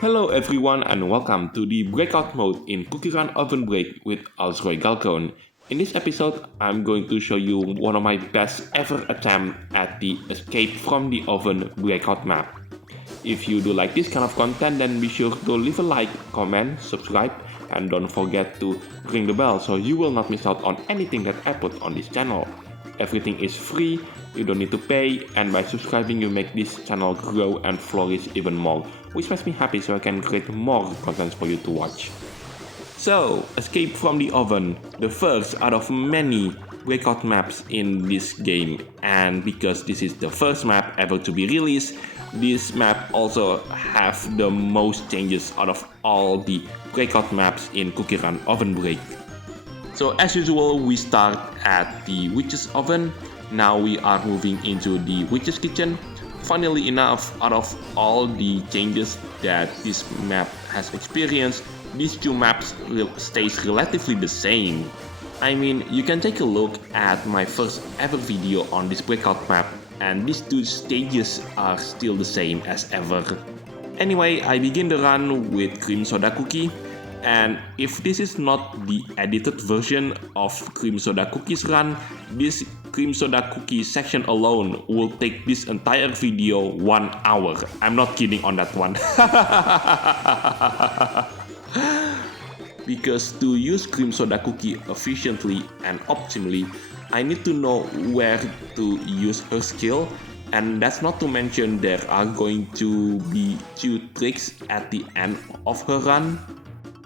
Hello everyone and welcome to the Breakout mode in CookieRunOvenBreak with Alsroy Galcone. In this episode, I'm going to show you one of my best ever attempt at the Escape from the Oven Breakout map. If you do like this kind of content, then be sure to leave a like, comment, subscribe, and don't forget to ring the bell so you will not miss out on anything that I put on this channel. Everything is free, you don't need to pay, and by subscribing you make this channel grow and flourish even more, which makes me happy so I can create more content for you to watch. So, Escape from the Oven, the first out of many breakout maps in this game, and because this is the first map ever to be released, this map also have the most changes out of all the breakout maps in CookieRunOvenBreak. So as usual, we start at the witch's oven. Now we are moving into the witch's kitchen. Funnily enough, out of all the changes that this map has experienced, these two maps stays relatively the same. I mean, you can take a look at my first ever video on this breakout map, and these two stages are still the same as ever. Anyway, I begin the run with cream soda cookie. And if this is not the edited version of cream soda cookies run, this cream soda cookie section alone will take this entire video 1 hour. I'm not kidding on that one. Because to use cream soda cookie efficiently and optimally, I need to know where to use her skill, and that's not to mention there are going to be 2 tricks at the end of her run.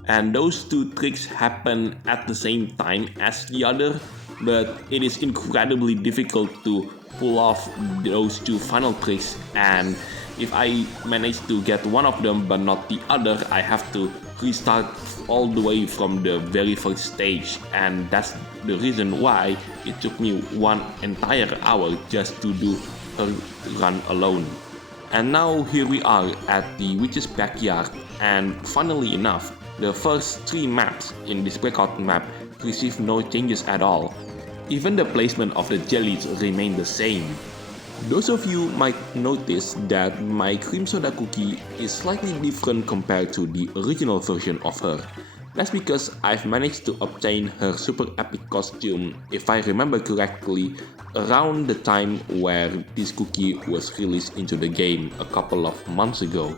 And those 2 tricks happen at the same time as the other, but it is incredibly difficult to pull off those 2 final tricks, and if I manage to get one of them but not the other, I have to restart all the way from the very first stage, and that's the reason why it took me 1 entire hour just to do her run alone. And now here we are at the witch's backyard, and funnily enough, the first 3 maps in this breakout map receive no changes at all. Even the placement of the jellies remain the same. Those of you might notice that my cream soda cookie is slightly different compared to the original version of her. That's because I've managed to obtain her super epic costume, if I remember correctly, around the time where this cookie was released into the game a couple of months ago.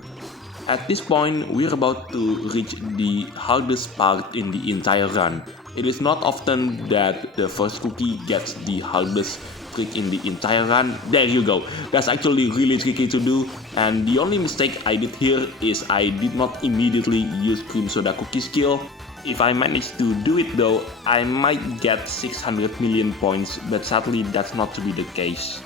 At this point, we're about to reach the hardest part in the entire run. It is not often that the first cookie gets the hardest trick in the entire run. There you go. That's actually really tricky to do, and the only mistake I did here is I did not immediately use cream soda cookie skill. If I manage to do it though, I might get 600 million points, but sadly that's not to be the case.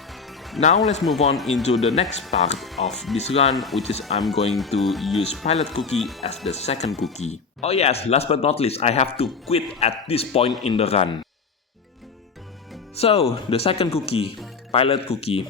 Now let's move on into the next part of this run, which is I'm going to use Pilot Cookie as the second cookie. Oh yes, last but not least, I have to quit at this point in the run. So, the second cookie, Pilot Cookie.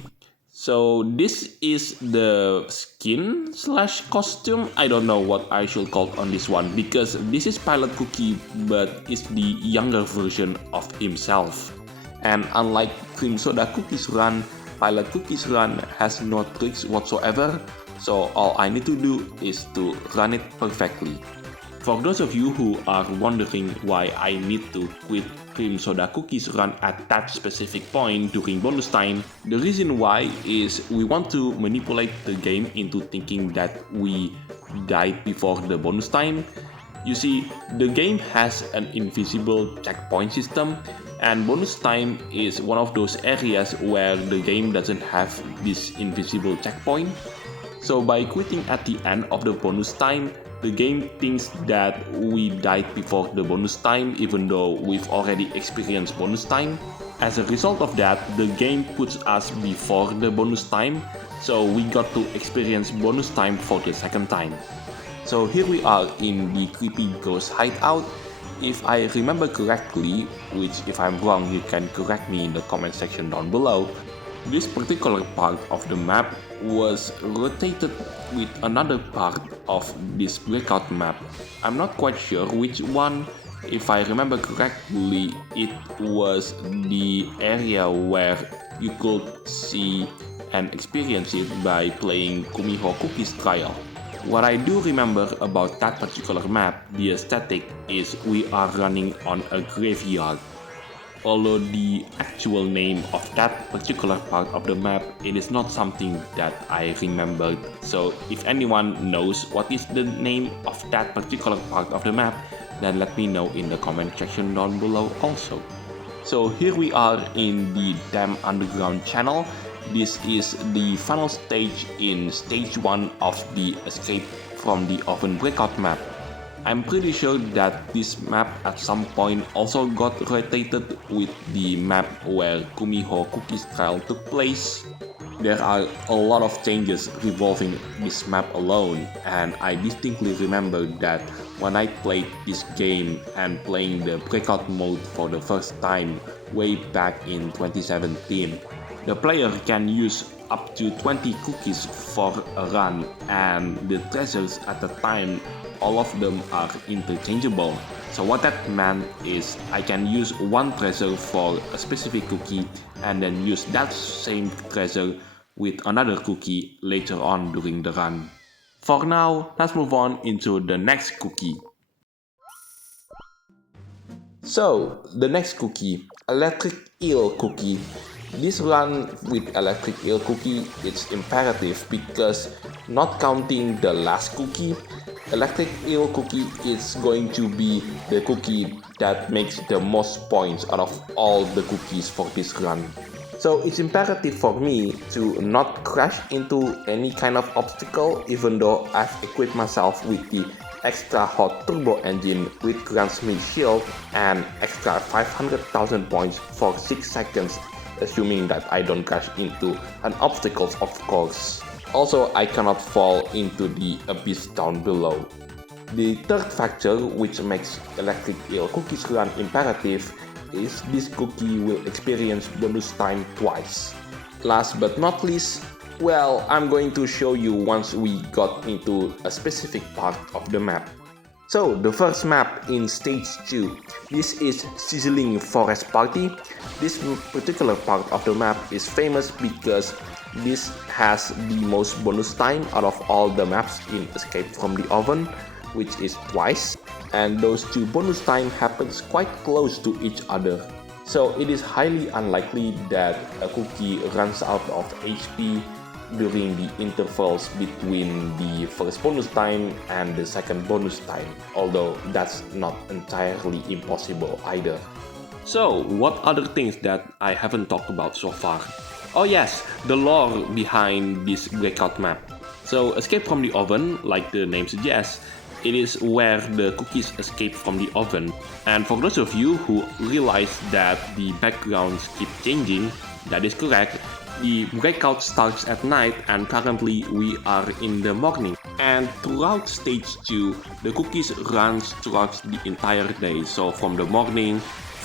So this is the skin slash costume. I don't know what I should call on this one, because this is Pilot Cookie but it's the younger version of himself. And unlike Cream Soda Cookies run, Pilot Cookies run has no tricks whatsoever, so all I need to do is to run it perfectly. For those of you who are wondering why I need to quit Cream Soda Cookies run at that specific point during bonus time, the reason why is we want to manipulate the game into thinking that we died before the bonus time. You see, the game has an invisible checkpoint system, and bonus time is one of those areas where the game doesn't have this invisible checkpoint. So by quitting at the end of the bonus time, the game thinks that we died before the bonus time even though we've already experienced bonus time. As a result of that, the game puts us before the bonus time, so we got to experience bonus time for the second time. So here we are in the creepy ghost hideout. If I remember correctly, which if I'm wrong you can correct me in the comment section down below, this particular part of the map was rotated with another part of this breakout map. I'm not quite sure which one. If I remember correctly, it was the area where you could see and experience it by playing Kumiho Cookies Trial. What I do remember about that particular map, the aesthetic, is we are running on a graveyard. Although the actual name of that particular part of the map, it is not something that I remembered. So if anyone knows what is the name of that particular part of the map, then let me know in the comment section down below also. So here we are in the Damn Underground channel. This is the final stage in stage 1 of the Escape from the Oven Breakout map. I'm pretty sure that this map at some point also got rotated with the map where Kumiho Cookies trial took place. There are a lot of changes revolving this map alone, and I distinctly remember that when I played this game and playing the Breakout mode for the first time way back in 2017, the player can use up to 20 cookies for a run, and the treasures at the time, all of them are interchangeable. So what that meant is I can use one treasure for a specific cookie and then use that same treasure with another cookie later on during the run. For now, let's move on into the next cookie. So, the next cookie, Electric Eel Cookie. This run with Electric Eel Cookie is imperative because, not counting the last cookie, Electric Eel Cookie is going to be the cookie that makes the most points out of all the cookies for this run. So it's imperative for me to not crash into any kind of obstacle, even though I've equipped myself with the extra hot turbo engine with Gunsmith shield and extra 500,000 points for 6 seconds, assuming that I don't crash into an obstacle, of course. Also, I cannot fall into the abyss down below. The third factor which makes Electric Eel Cookies run imperative is this cookie will experience bonus time twice. Last but not least, well, I'm going to show you once we got into a specific part of the map. So, the first map in stage 2, this is Sizzling Forest Party. This particular part of the map is famous because this has the most bonus time out of all the maps in Escape from the Oven, which is twice, and those two bonus time happens quite close to each other. So it is highly unlikely that a cookie runs out of HP during the intervals between the first bonus time and the second bonus time, although that's not entirely impossible either. So, what other things that I haven't talked about so far? Oh yes, the lore behind this Breakout map. So, Escape from the Oven, like the name suggests, it is where the cookies escape from the oven. And for those of you who realize that the backgrounds keep changing, that is correct. The Breakout starts at night and currently we are in the morning. And throughout stage 2, the cookies runs throughout the entire day. So from the morning,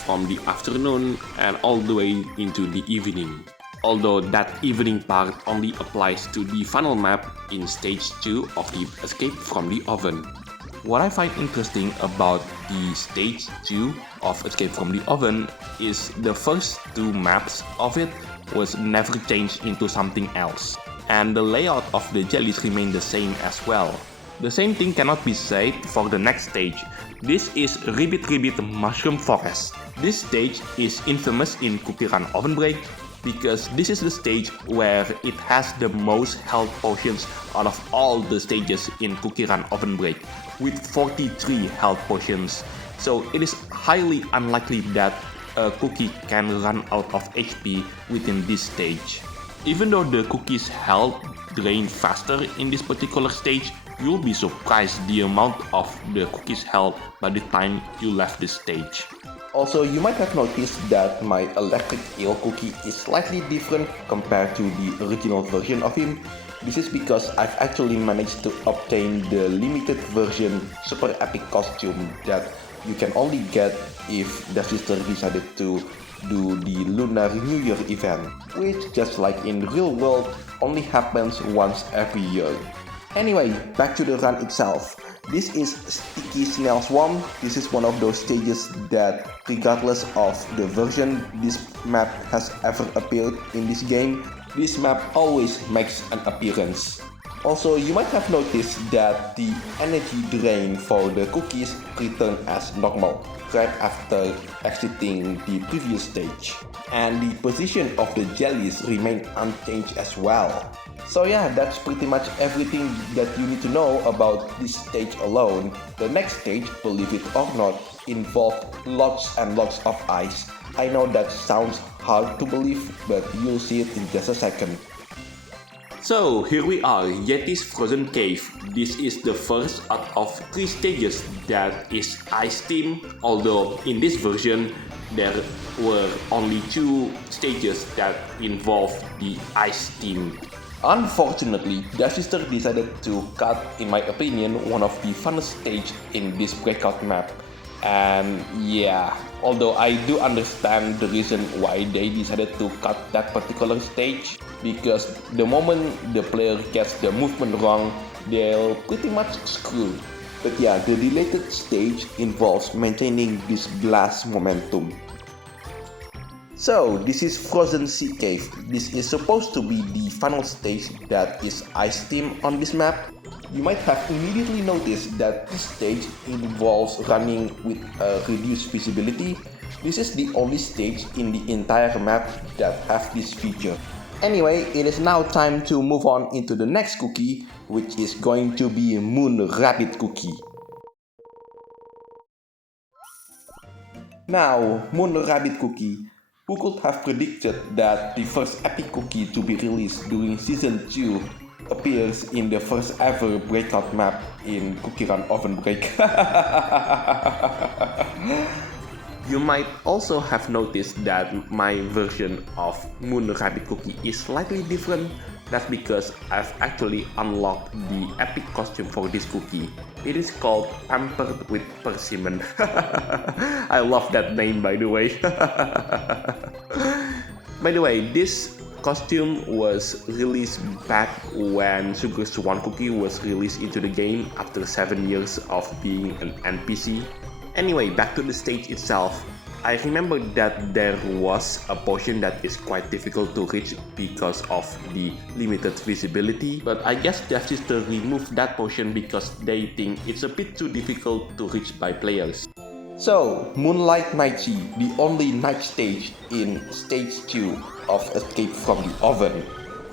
from the afternoon, and all the way into the evening. Although that evening part only applies to the final map in stage 2 of the Escape from the Oven. What I find interesting about the stage 2 of Escape from the Oven is the first 2 maps of it was never changed into something else, and the layout of the jellies remained the same as well. The same thing cannot be said for the next stage. This is Ribbit Mushroom Forest. This stage is infamous in CookieRunOvenBreak because this is the stage where it has the most health potions out of all the stages in CookieRunOvenBreak, with 43 health potions. So it is highly unlikely that a cookie can run out of HP within this stage. Even though the cookie's health drain faster in this particular stage, you'll be surprised the amount of the cookie's health by the time you left this stage. Also, you might have noticed that my Electric Eel cookie is slightly different compared to the original version of him. This is because I've actually managed to obtain the limited version super epic costume that you can only get if Devsisters decided to do the Lunar New Year event, which, just like in real world, only happens once every year. Anyway, back to the run itself. This is Sticky Snail Swarm. This is one of those stages that, regardless of the version this map has ever appeared in this game, this map always makes an appearance. Also, you might have noticed that the energy drain for the cookies return as normal right after exiting the previous stage. And the position of the jellies remain unchanged as well. So yeah, that's pretty much everything that you need to know about this stage alone. The next stage, believe it or not, involved lots and lots of ice. I know that sounds hard to believe, but you'll see it in just a second. So here we are, Yeti's Frozen Cave. This is the first out of 3 stages that is ice themed, although in this version there were only 2 stages that involved the ice theme. Unfortunately, Devsisters decided to cut, in my opinion, one of the funnest stage in this breakout map. And yeah, although I do understand the reason why they decided to cut that particular stage, because the moment the player gets the movement wrong, they'll pretty much screw. But yeah, the deleted stage involves maintaining this blast momentum. So, this is Frozen Sea Cave. This is supposed to be the final stage that is ice themed on this map. You might have immediately noticed that this stage involves running with a reduced visibility. This is the only stage in the entire map that have this feature. Anyway, it is now time to move on into the next cookie, which is going to be Moon Rabbit Cookie. Now, Moon Rabbit Cookie. Who could have predicted that the first epic cookie to be released during Season 2 appears in the first ever breakout map in CookieRunOvenBreak? You might also have noticed that my version of Moon Rabbit Cookie is slightly different. That's because I've actually unlocked the epic costume for this cookie. It is called Pampered with Persimmon. I love that name, by the way. By the way, this costume was released back when Sugar Swan cookie was released into the game after 7 years of being an NPC. Anyway, back to the stage itself. I remember that there was a potion that is quite difficult to reach because of the limited visibility, but I guess Devsisters removed that potion because they think it's a bit too difficult to reach by players. So, Moonlight Nightshade, the only night stage in stage 2 of Escape from the Oven.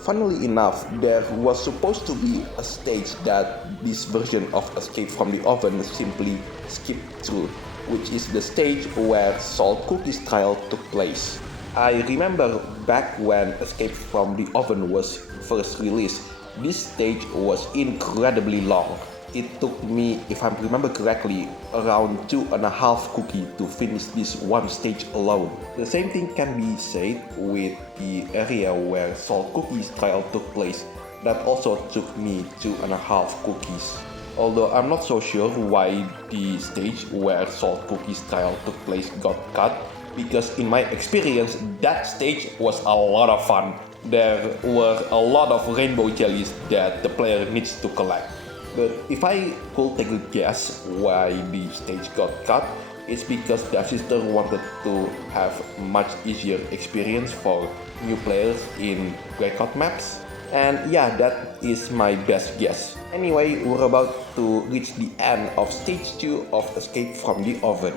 Funnily enough, there was supposed to be a stage that this version of Escape from the Oven simply skipped through, which is the stage where Salt Cookie's trial took place. I remember back when Escape from the Oven was first released, this stage was incredibly long. It took me, if I remember correctly, around 2.5 cookies to finish this one stage alone. The same thing can be said with the area where Salt Cookie's trial took place. That also took me 2.5 cookies. Although I'm not so sure why the stage where Salt Cookie's trial took place got cut, because in my experience, that stage was a lot of fun. There were a lot of rainbow jellies that the player needs to collect. But if I could take a guess why the stage got cut, it's because Devsisters wanted to have much easier experience for new players in breakout maps. And yeah, that is my best guess. Anyway, we're about to reach the end of stage 2 of Escape from the Oven.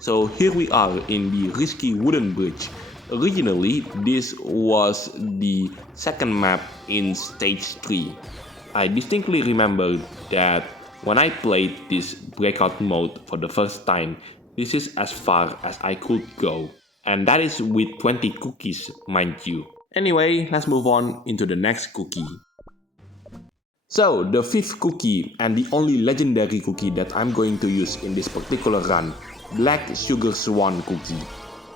So here we are in the risky wooden bridge. Originally, this was the second map in stage 3. I distinctly remember that when I played this breakout mode for the first time, this is as far as I could go. And that is with 20 cookies, mind you. Anyway, let's move on into the next cookie. So, the 5th cookie and the only legendary cookie that I'm going to use in this particular run, Black Sugar Swan cookie.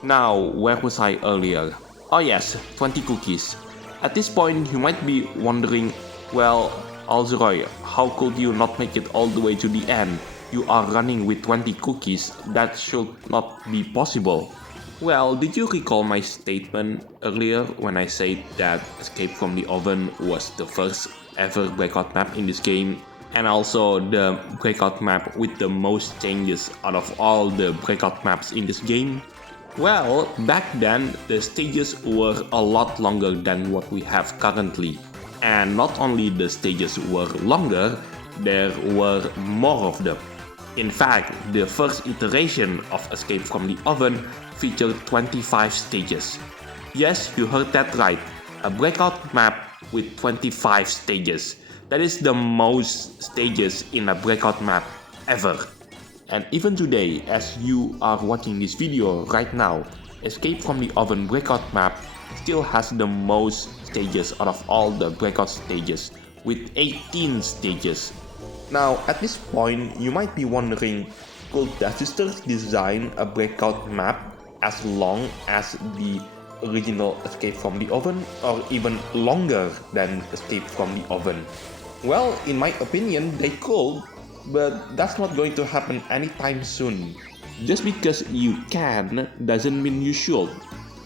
Now, where was I earlier? Oh yes, 20 cookies. At this point, you might be wondering, well, Alzeroy, how could you not make it all the way to the end? You are running with 20 cookies, that should not be possible. Well, did you recall my statement earlier when I said that Escape from the Oven was the first ever breakout map in this game, and also the breakout map with the most changes out of all the breakout maps in this game? Well, back then the stages were a lot longer than what we have currently. And not only the stages were longer, there were more of them. In fact, the first iteration of Escape from the Oven featured 25 stages. Yes, you heard that right, a breakout map with 25 stages. That is the most stages in a breakout map ever. And even today, as you are watching this video right now, Escape from the Oven breakout map still has the most stages out of all the breakout stages, with 18 stages. Now, at this point, you might be wondering, could Devsisters design a breakout map as long as the original Escape from the Oven, or even longer than Escape from the Oven? Well, in my opinion, they could, but that's not going to happen anytime soon. Just because you can doesn't mean you should.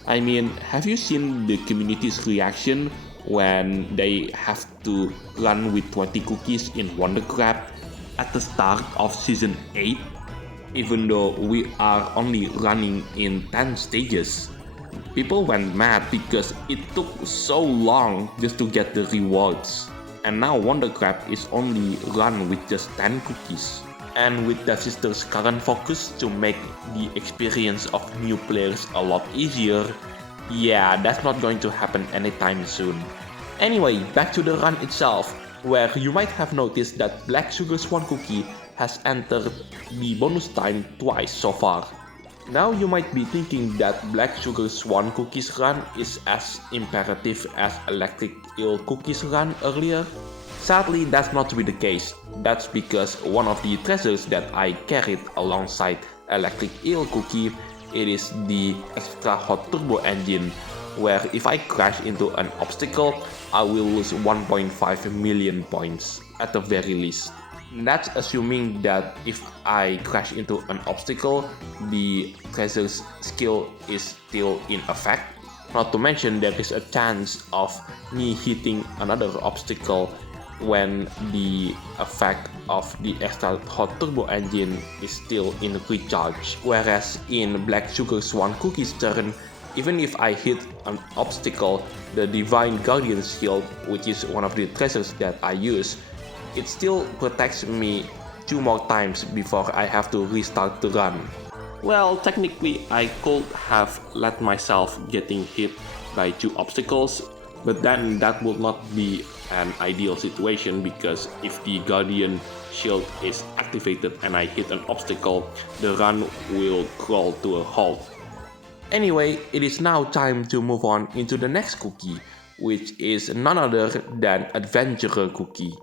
I mean, have you seen the community's reaction when they have to run with 20 cookies in Wonder Crab at the start of Season 8? Even though we are only running in 10 stages. People went mad because it took so long just to get the rewards. And now Wonder Crab is only run with just 10 cookies. And with Devsisters' current focus to make the experience of new players a lot easier, yeah, that's not going to happen anytime soon. Anyway, back to the run itself, where you might have noticed that Black Sugar Swan Cookie has entered the bonus time twice so far. Now you might be thinking that Black Sugar Swan Cookie's run is as imperative as Electric Eel Cookie's run earlier. Sadly, that's not to be the case. That's because one of the treasures that I carried alongside Electric Eel Cookie, it is the extra hot turbo engine, where if I crash into an obstacle, I will lose 1.5 million points at the very least. That's assuming that if I crash into an obstacle, the treasure's skill is still in effect. Not to mention there is a chance of me hitting another obstacle when the effect of the extra hot turbo engine is still in recharge. Whereas in Black Sugar Swan Cookie's turn, even if I hit an obstacle, the Divine Guardian Shield, which is one of the treasures that I use, it still protects me 2 more times before I have to restart the run. Well, technically I could have let myself getting hit by 2 obstacles, but then that would not be an ideal situation, because if the Guardian Shield is activated and I hit an obstacle, the run will crawl to a halt. Anyway, it is now time to move on into the next cookie, which is none other than Adventurer Cookie.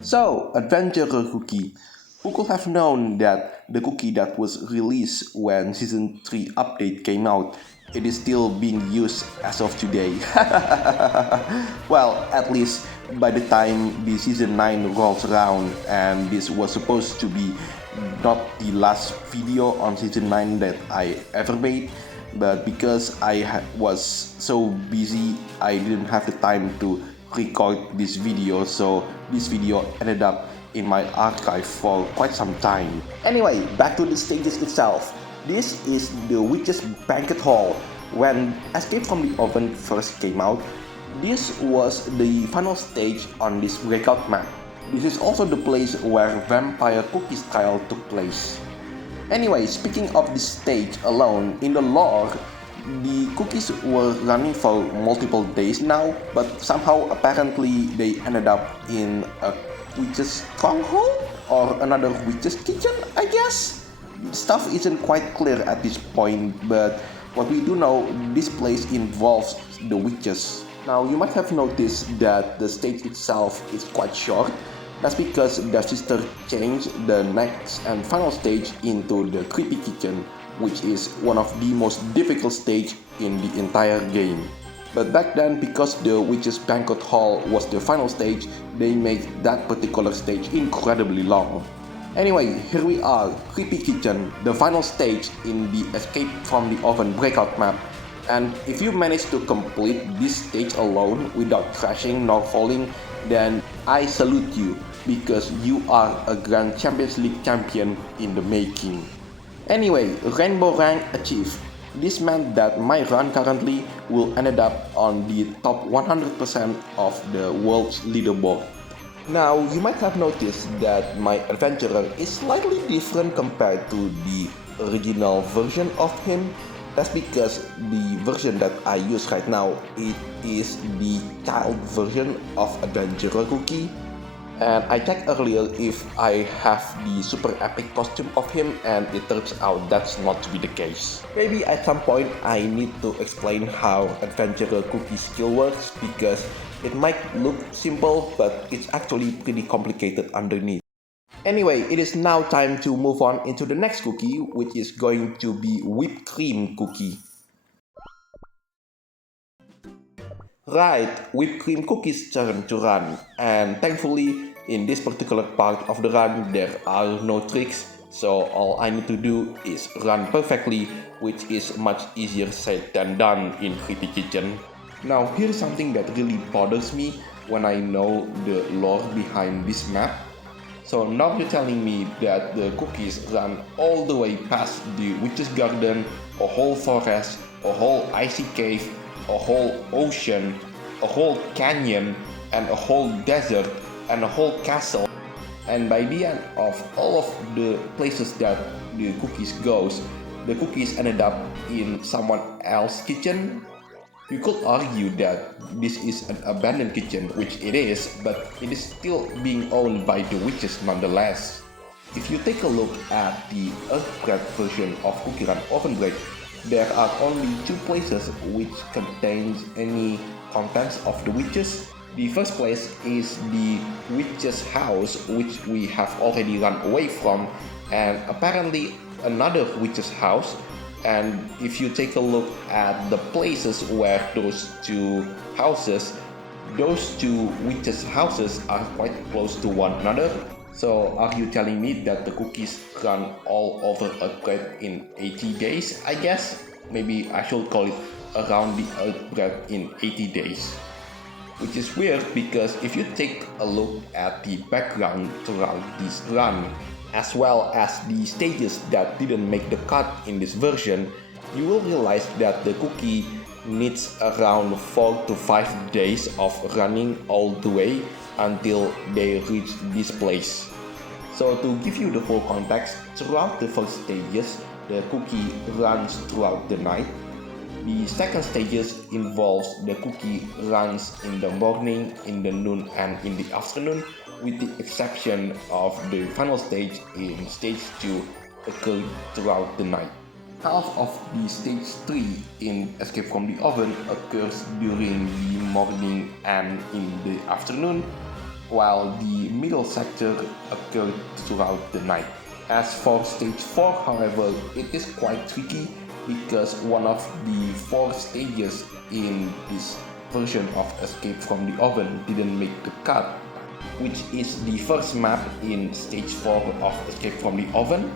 So, Adventurer Cookie. Who could have known that the cookie that was released when Season 3 update came out, it is still being used as of today? Well, at least by the time the Season 9 rolls around, and this was supposed to be not the last video on Season 9 that I ever made, but because I was so busy, I didn't have the time to record this video, so this video ended up in my archive for quite some time. Anyway, back to the stages itself. This is the Witch's Banquet Hall. When Escape from the Oven first came out, this was the final stage on this breakout map. This is also the place where Vampire Cookie's trial took place. Anyway, speaking of this stage alone, in the lore, the cookies were running for multiple days now, but somehow apparently they ended up in a witch's stronghold or another witch's kitchen, I guess? Stuff isn't quite clear at this point, but what we do know, this place involves the witches. Now, you might have noticed that the stage itself is quite short. That's because Devsisters changed the next and final stage into the Creepy Kitchen, which is one of the most difficult stage in the entire game. But back then, because the Witch's Banquet Hall was the final stage, they made that particular stage incredibly long. Anyway, here we are, Creepy Kitchen, the final stage in the Escape from the Oven breakout map. And if you manage to complete this stage alone without crashing nor falling, then I salute you, because you are a Grand Champions League champion in the making. Anyway, Rainbow Rank achieved. This meant that my run currently will ended up on the top 100% of the world's leaderboard. Now, you might have noticed that my adventurer is slightly different compared to the original version of him. That's because the version that I use right now, it is the child version of Adventurer Cookie. And I checked earlier if I have the super epic costume of him, and it turns out that's not to be the case. Maybe at some point I need to explain how Adventurer Cookie skill works, because it might look simple, but it's actually pretty complicated underneath. Anyway, it is now time to move on into the next cookie, which is going to be whipped cream cookie. Right, whipped cream cookie's turn to run, and thankfully in this particular part of the run there are no tricks, so all I need to do is run perfectly, which is much easier said than done in Creepy Kitchen. Now here's something that really bothers me when I know the lore behind this map. So now you're telling me that the cookies run all the way past the witch's garden, a whole forest, a whole icy cave, a whole ocean, a whole canyon, and a whole desert, and a whole castle. And by the end of all of the places that the cookies goes, the cookies ended up in someone else's kitchen. You could argue that this is an abandoned kitchen, which it is, but it is still being owned by the witches nonetheless. If you take a look at the Earthbread version of CookieRunOvenBreak, there are only 2 places which contains any contents of the witches. The first place is the witch's house, which we have already run away from, and apparently another witch's house. And if you take a look at the places where those 2 houses, those 2 witches' houses are quite close to one another. So are you telling me that the cookies run all over Earthbread in 80 days, I guess? Maybe I should call it around the Earthbread in 80 days. Which is weird, because if you take a look at the background throughout this run, as well as the stages that didn't make the cut in this version, you will realize that the cookie needs around 4 to 5 days of running all the way until they reach this place. So to give you the full context, throughout the first stages, the cookie runs throughout the night. The second stages involves the cookie runs in the morning, in the noon, and in the afternoon, with the exception of the final stage in stage 2 occurring throughout the night. Half of the stage 3 in Escape from the Oven occurs during the morning and in the afternoon, while the middle sector occurred throughout the night. As for stage 4, however, it is quite tricky, because one of the 4 stages in this version of Escape from the Oven didn't make the cut, which is the first map in stage 4 of Escape from the Oven.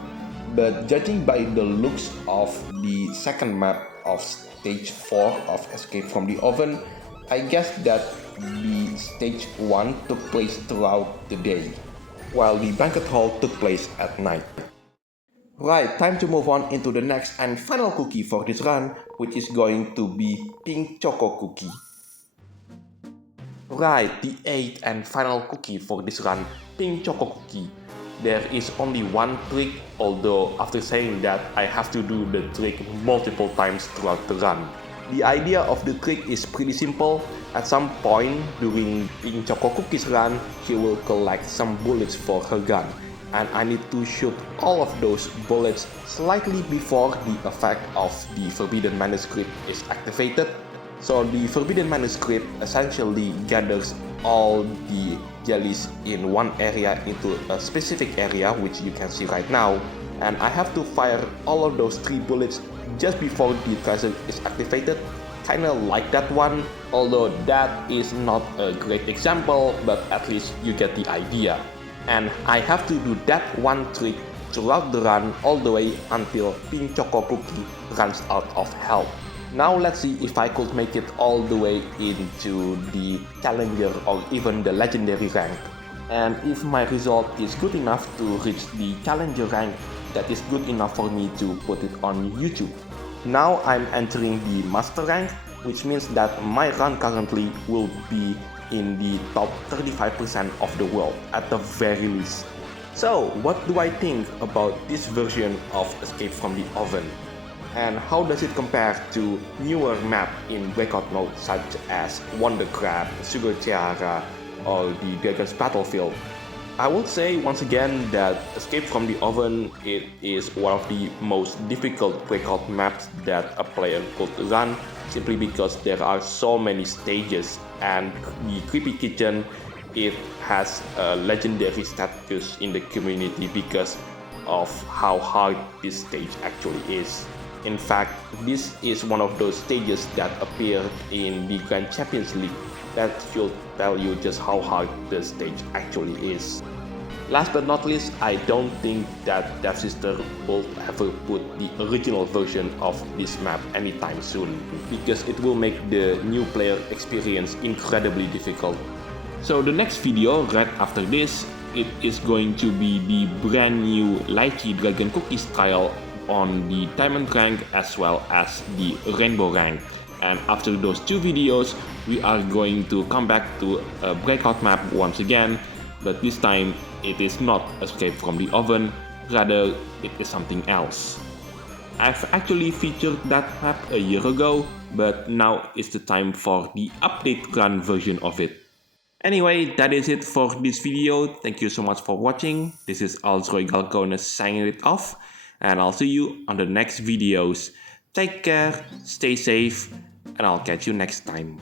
But judging by the looks of the second map of stage 4 of Escape from the Oven, I guess that the stage 1 took place throughout the day, while the banquet hall took place at night. Right, time to move on into the next and final cookie for this run, which is going to be Pink Choco Cookie. Right, the 8th and final cookie for this run, Pink Choco Cookie. There is only one trick, although after saying that, I have to do the trick multiple times throughout the run. The idea of the trick is pretty simple. At some point during Pink Choco Cookie's run, she will collect some bullets for her gun, and I need to shoot all of those bullets slightly before the effect of the Forbidden Manuscript is activated. So the Forbidden Manuscript essentially gathers all the jellies in one area into a specific area, which you can see right now, and I have to fire all of those 3 bullets just before the treasure is activated, kinda like that one, although that is not a great example, but at least you get the idea. And I have to do that one trick throughout the run all the way until Pink Choco Cookie runs out of health. Now let's see if I could make it all the way into the Challenger or even the Legendary rank. And if my result is good enough to reach the Challenger rank, that is good enough for me to put it on YouTube. Now I'm entering the master rank, which means that my run currently will be in the top 35% of the world at the very least. So what do I think about this version of Escape from the Oven? And how does it compare to newer maps in Breakout mode such as Wonder Crab, Sugar Tiara, or the Dragon's Battlefield? I would say once again that Escape from the Oven it is one of the most difficult Breakout maps that a player could run, simply because there are so many stages, and the Creepy Kitchen it has a legendary status in the community because of how hard this stage actually is. In fact, this is one of those stages that appear in the Grand Champions League that should tell you just how hard the stage actually is. Last but not least, I don't think that Devsisters will ever put the original version of this map anytime soon, because it will make the new player experience incredibly difficult. So the next video right after this, it is going to be the brand new Lychee Dragon Cookies trial on the Diamond rank as well as the Rainbow rank. And after those two videos, we are going to come back to a Breakout map once again, but this time it is not Escape from the Oven, rather it is something else. I've actually featured that map a year ago, but now is the time for the update run version of it. Anyway, that is it for this video. Thank you so much for watching. This is Alsroy Galcones signing it off, and I'll see you on the next videos. Take care, stay safe, and I'll catch you next time.